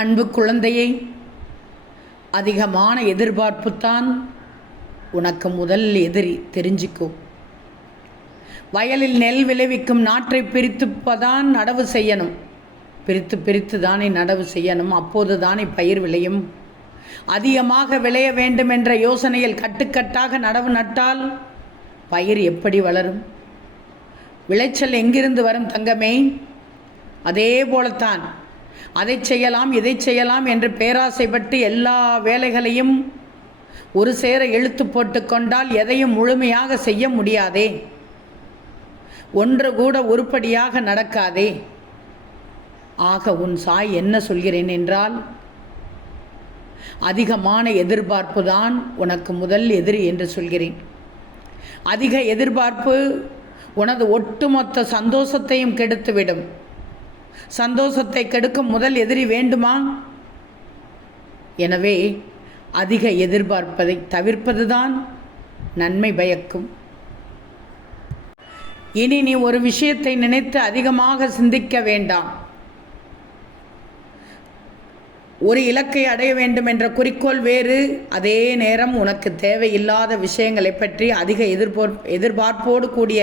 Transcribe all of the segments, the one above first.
அன்பு குழந்தையை, அதிகமான எதிர்பார்ப்புத்தான் உனக்கு முதல் எதிரி, தெரிஞ்சிக்கோ. வயலில் நெல் விளைவிக்கும் நாற்றை பிரித்துப்பதான் நடவு செய்யணும். பிரித்து தானே நடவு செய்யணும். அப்போது தானே பயிர் விளையும். அதிகமாக விளைய வேண்டும் என்ற யோசனையில் கட்டுக்கட்டாக நடவு நட்டால் பயிர் எப்படி வளரும்? விளைச்சல் எங்கிருந்து வரும் தங்கமே? அதே போலத்தான் அதை செய்யலாம் இதை செய்யலாம் என்று பேராசைப்பட்டு எல்லா வேலைகளையும் ஒரு சேர இழுத்து போட்டு கொண்டால் எதையும் முழுமையாக செய்ய முடியாதே. ஒன்று கூட உருப்படியாக நடக்காதே. ஆக உன் சாய் என்ன சொல்கிறேன் என்றால், அதிகமான எதிர்பார்ப்பு தான் உனக்கு முதல் எதிரி என்று சொல்கிறேன். அதிக எதிர்பார்ப்பு உனது ஒட்டுமொத்த சந்தோஷத்தையும் கெடுத்துவிடும். சந்தோஷத்தை கெடுக்கும் முதல் எதிரி வேண்டுமா? எனவே அதிக எதிர்பார்ப்பதை தவிர்ப்பதுதான் நன்மை பயக்கும். இனி நீ ஒரு விஷயத்தை நினைத்து அதிகமாக சிந்திக்க வேண்டாம். ஒரு இலக்கை அடைய வேண்டும் என்ற குறிக்கோள் வேறு. அதே நேரம் உனக்கு தேவையில்லாத விஷயங்களை பற்றி அதிக எதிர்பார்ப்போடு கூடிய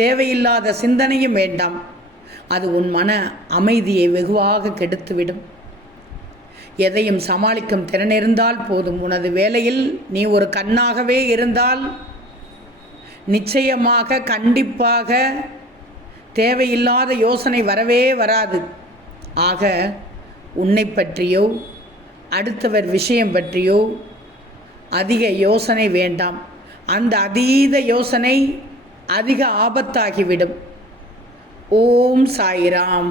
தேவையில்லாத சிந்தனையும் வேண்டாம். அது உன் மன அமைதியை வெகுவாக கெடுத்துவிடும். எதையும் சமாளிக்கும் திறன் இருந்தால் போதும். உனது வேலையில் நீ ஒரு கண்ணாகவே இருந்தால் நிச்சயமாக கண்டிப்பாக தேவையில்லாத யோசனை வரவே வராது. ஆக உன்னை பற்றியோ அடுத்தவர் விஷயம் பற்றியோ அதிக யோசனை வேண்டாம். அந்த அதீத யோசனை அதிக ஆபத்தாகிவிடும். ஓம் சாய்ராம்.